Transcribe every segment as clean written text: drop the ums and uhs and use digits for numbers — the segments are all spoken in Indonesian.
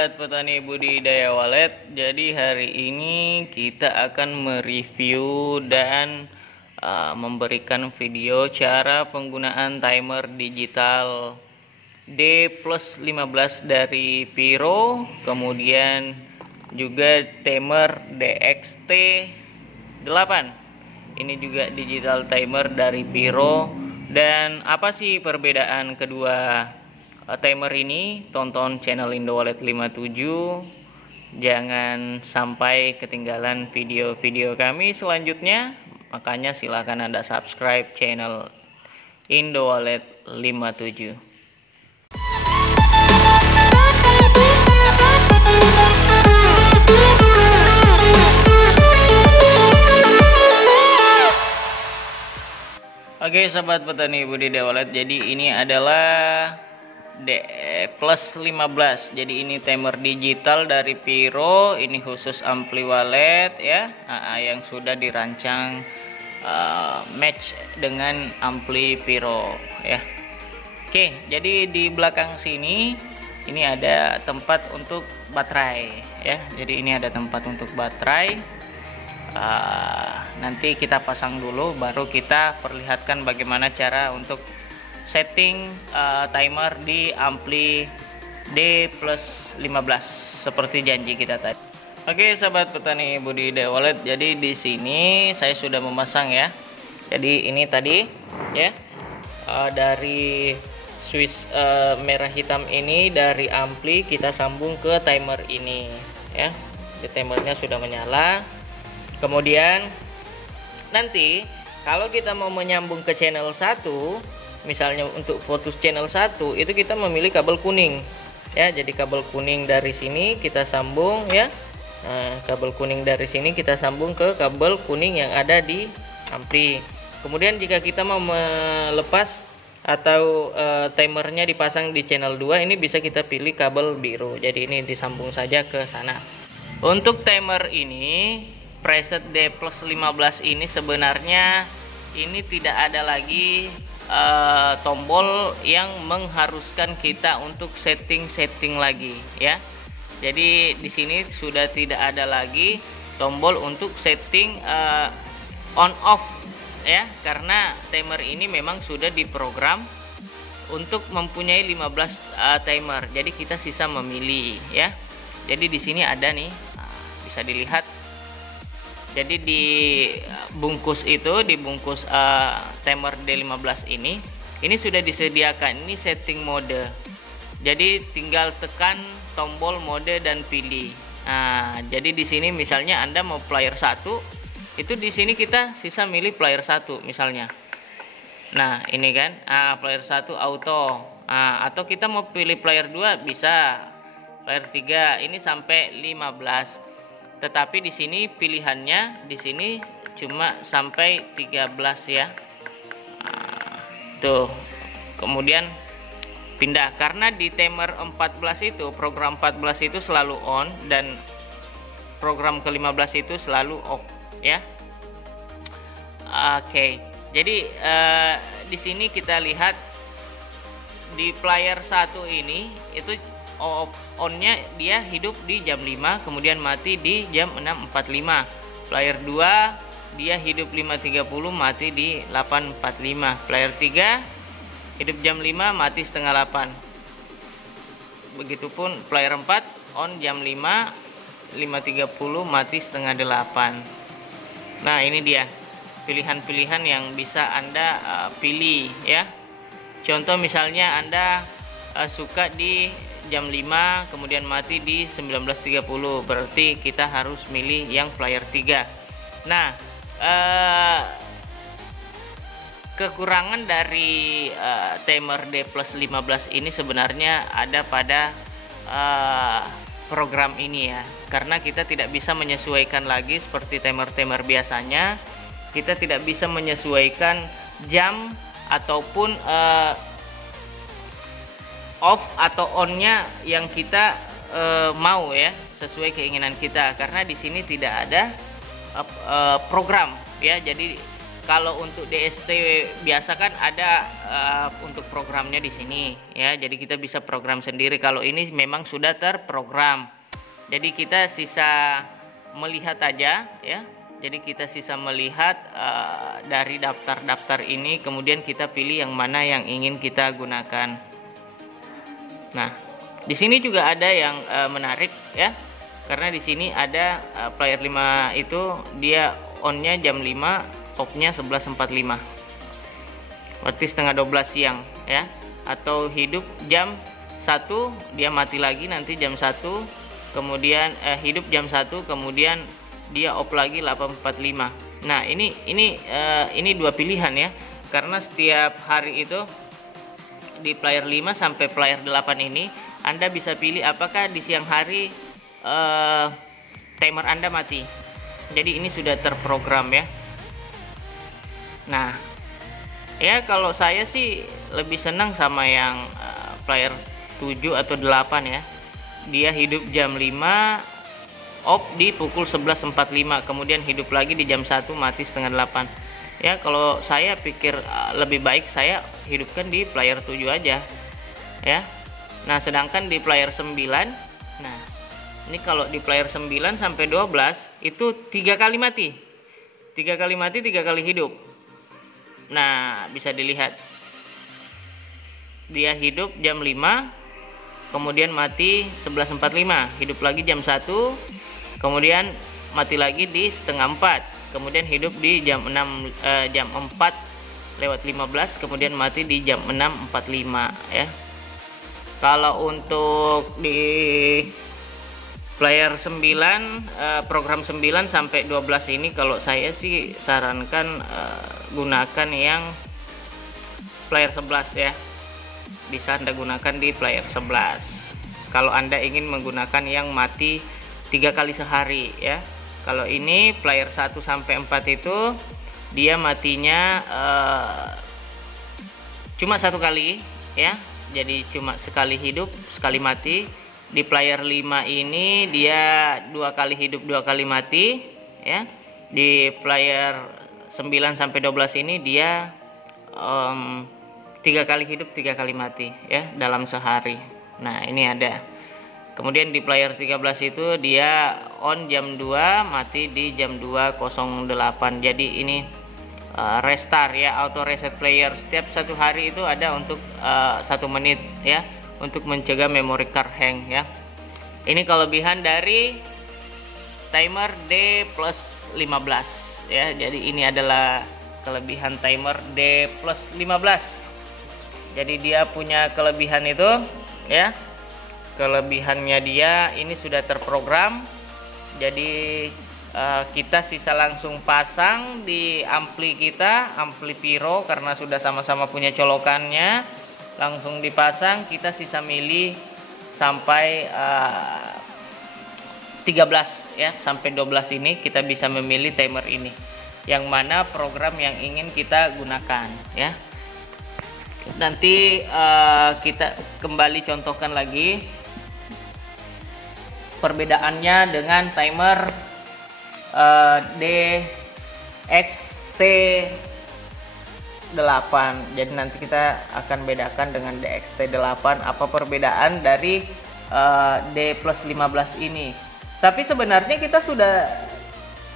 sahabat petani budidaya walet, jadi hari ini kita akan mereview dan memberikan video cara penggunaan timer digital D+15 dari Pyro, kemudian juga timer DXT8. Ini juga digital timer dari Pyro. Dan apa sih perbedaan kedua timer ini? Tonton channel Indowalet 57, jangan sampai ketinggalan video-video kami selanjutnya. Makanya silahkan Anda subscribe channel Indowalet 57. Oke sahabat petani budidaya walet, jadi ini adalah D+15. Jadi ini timer digital dari Pyro, ini khusus ampli walet ya, yang sudah dirancang match dengan ampli Pyro ya. Oke, jadi di belakang sini ini ada tempat untuk baterai ya. Jadi ini ada tempat untuk baterai. Nanti kita pasang dulu, baru kita perlihatkan bagaimana cara untuk setting timer di ampli D+15 seperti janji kita tadi. Oke sahabat petani budidaya walet, jadi di sini saya sudah memasang ya. Jadi ini tadi ya, dari switch merah hitam ini dari ampli kita sambung ke timer ini ya. Jadi timernya sudah menyala. Kemudian nanti kalau kita mau menyambung ke channel 1, misalnya untuk fokus channel 1, itu kita memilih kabel kuning ya. Jadi kabel kuning dari sini kita sambung ya. Nah, kabel kuning dari sini kita sambung ke kabel kuning yang ada di ampli. Kemudian jika kita mau melepas atau timernya dipasang di channel 2, ini bisa kita pilih kabel biru. Jadi ini disambung saja ke sana. Untuk timer ini, preset D+15 ini sebenarnya ini tidak ada lagi tombol yang mengharuskan kita untuk setting lagi ya. Jadi di sini sudah tidak ada lagi tombol untuk setting on off ya, karena timer ini memang sudah diprogram untuk mempunyai 15 timer. Jadi kita sisa memilih ya. Jadi di sini ada nih, bisa dilihat. Jadi di bungkus itu, di bungkus timer D15 ini sudah disediakan ini setting mode. Jadi tinggal tekan tombol mode dan pilih. Nah, jadi di sini misalnya Anda mau player 1, itu di sini kita sisa milih player 1 misalnya. Nah, ini kan, player 1 auto. Atau kita mau pilih player 2 bisa. Player 3 ini sampai 15. Tetapi di sini pilihannya di sini cuma sampai 13 ya. Tuh. Kemudian pindah, karena di timer 14 itu, program 14 itu selalu on dan program ke-15 itu selalu off ya. Oke. Jadi di sini kita lihat di player 1 ini itu on-nya dia hidup di jam 5, kemudian mati di jam 6.45. Player 2 dia hidup 5.30, mati di 8.45. Player 3 hidup jam 5, mati setengah 8. Begitupun player 4 on jam 5, 5.30, mati setengah 8. Nah, ini dia pilihan-pilihan yang bisa Anda pilih ya. Contoh misalnya Anda suka di jam 5 kemudian mati di 19.30, berarti kita harus milih yang player 3. Nah, kekurangan dari timer D+15 ini sebenarnya ada pada program ini ya, karena kita tidak bisa menyesuaikan lagi seperti timer-timer biasanya. Kita tidak bisa menyesuaikan jam ataupun off atau on-nya yang kita mau ya, sesuai keinginan kita, karena di sini tidak ada program ya. Jadi Kalau untuk DST biasa kan ada untuk programnya di sini ya. Jadi kita bisa program sendiri. Kalau ini memang sudah terprogram. Jadi kita sisa melihat aja ya. Jadi kita sisa melihat dari daftar-daftar ini, kemudian kita pilih yang mana yang ingin kita gunakan. Nah, di sini juga ada yang menarik ya. Karena di sini ada player 5 itu dia on-nya jam 5, off-nya 11.45. Berarti setengah 12 siang ya. Atau hidup jam 1, dia mati lagi nanti jam 1, kemudian hidup jam 1, kemudian dia off lagi 8.45. Nah, ini dua pilihan ya. Karena setiap hari itu di player 5 sampai player 8 ini Anda bisa pilih apakah di siang hari timer Anda mati. Jadi ini sudah terprogram ya. Nah, ya kalau saya sih lebih senang sama yang player 7 atau 8 ya. Dia hidup jam 5, off di pukul 11.45, kemudian hidup lagi di jam 1, mati setengah 8. Ya, kalau saya pikir lebih baik saya hidupkan di player 7 aja. Ya. Nah, sedangkan di player 9, nah, ini kalau di player 9 sampai 12 itu 3 kali mati. 3 kali mati, 3 kali hidup. Nah, bisa dilihat. Dia hidup jam 5, kemudian mati 11.45, hidup lagi jam 1, kemudian mati lagi di setengah 4, kemudian hidup di jam 4:15, kemudian mati di jam 6.45 ya. Kalau untuk di player 9 program 9 sampai 12 ini kalau saya sih sarankan gunakan yang player 11 ya. Bisa Anda gunakan di player 11 kalau Anda ingin menggunakan yang mati 3 kali sehari ya. Kalau ini player 1 sampai 4 itu dia matinya cuma 1 kali ya. Jadi cuma sekali hidup, sekali mati. Di player 5 ini dia 2 kali hidup, 2 kali mati ya. Di player 9 sampai 12 ini dia 3 kali hidup, 3 kali mati ya dalam sehari. Nah, ini ada. Kemudian di player 13 itu dia on jam 2, mati di jam 2.08. Jadi ini restart ya, auto reset player. Setiap 1 hari itu ada untuk 1 menit ya, untuk mencegah memory card hang ya. Ini kelebihan dari timer D+15 ya. Jadi ini adalah kelebihan timer D+15. Jadi dia punya kelebihan itu ya. Kelebihannya dia ini sudah terprogram. Jadi kita sisa langsung pasang di ampli kita, ampli Pyro, karena sudah sama-sama punya colokannya. Langsung dipasang, kita sisa milih sampai 13 ya, sampai 12 ini kita bisa memilih timer ini, yang mana program yang ingin kita gunakan ya. Nanti kita kembali contohkan lagi perbedaannya dengan timer DXT8. Jadi nanti kita akan bedakan dengan DXT8 apa perbedaan dari D+15 ini. Tapi sebenarnya kita sudah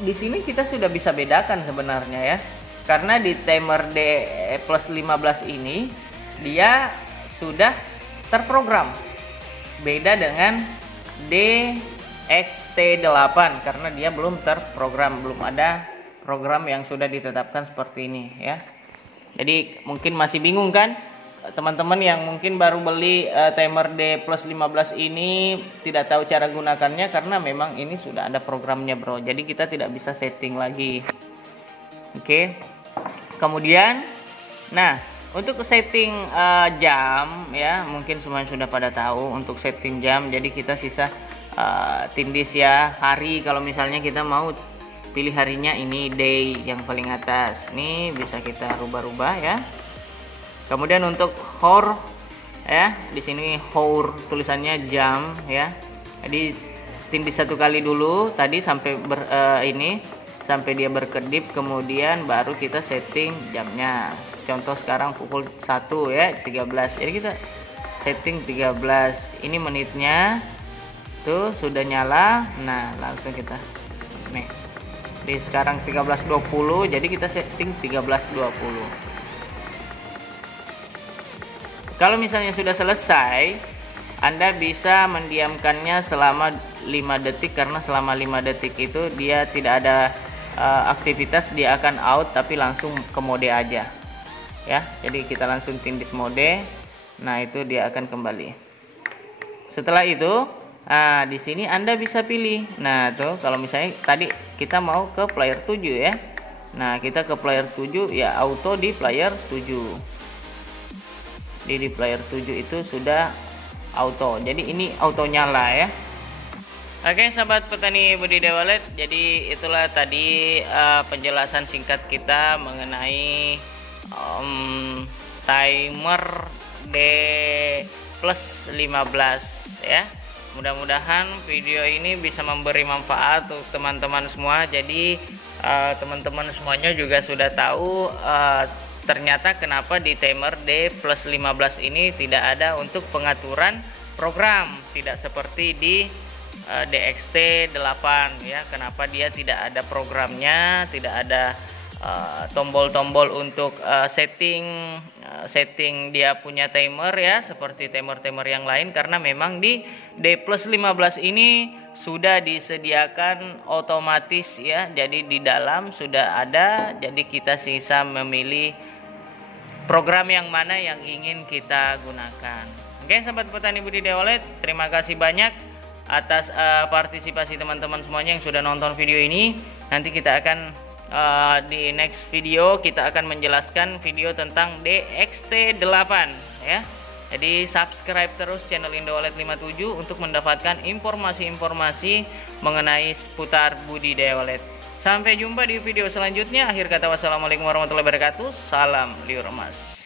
di sini kita sudah bisa bedakan sebenarnya ya. Karena di timer D+15 ini dia sudah terprogram. Beda dengan DXT8 karena dia belum terprogram, belum ada program yang sudah ditetapkan seperti ini ya. Jadi mungkin masih bingung kan teman-teman yang mungkin baru beli timer D+15 ini, tidak tahu cara gunakannya karena memang ini sudah ada programnya bro. Jadi kita tidak bisa setting lagi. Oke. Kemudian nah, untuk setting jam ya, mungkin semuanya sudah pada tahu untuk setting jam. Jadi kita sisa tindis ya hari. Kalau misalnya kita mau pilih harinya ini day yang paling atas, nih bisa kita rubah-rubah ya. Kemudian untuk hour ya, di sini hour tulisannya jam ya. Jadi tindis 1 kali dulu tadi sampai ini sampai dia berkedip, kemudian baru kita setting jamnya. Contoh sekarang pukul 1 ya, 13. Jadi kita setting 13. Ini menitnya tuh sudah nyala. Nah, langsung kita nih. Di sekarang 13.20, jadi kita setting 13.20. Kalau misalnya sudah selesai, Anda bisa mendiamkannya selama 5 detik, karena selama 5 detik itu dia tidak ada aktivitas, dia akan out tapi langsung ke mode aja ya. Jadi kita langsung tindis mode. Nah, itu dia akan kembali. Setelah itu, nah di sini Anda bisa pilih. Nah, tuh kalau misalnya tadi kita mau ke player 7 ya. Nah, kita ke player 7 ya, auto di player 7. Di player 7 itu sudah auto. Jadi ini auto nyala ya. Oke, sahabat petani budidaya walet, jadi itulah tadi penjelasan singkat kita mengenai timer D+15 ya. Mudah-mudahan video ini bisa memberi manfaat untuk teman-teman semua. Jadi teman-teman semuanya juga sudah tahu ternyata kenapa di timer D+15 ini tidak ada untuk pengaturan program, tidak seperti di DXT8 ya. Kenapa dia tidak ada programnya, tidak ada tombol-tombol untuk setting dia punya timer ya, seperti timer-timer yang lain, karena memang di D+15 ini sudah disediakan otomatis ya. Jadi di dalam sudah ada, jadi kita bisa memilih program yang mana yang ingin kita gunakan. Oke, sahabat petani budidaya walet, terima kasih banyak atas partisipasi teman-teman semuanya yang sudah nonton video ini. Nanti kita akan di next video kita akan menjelaskan video tentang DXT8 ya. Jadi subscribe terus channel Indo Walet 57 untuk mendapatkan informasi-informasi mengenai seputar budidaya walet. Sampai jumpa di video selanjutnya. Akhir kata, wassalamualaikum warahmatullahi wabarakatuh. Salam liur emas.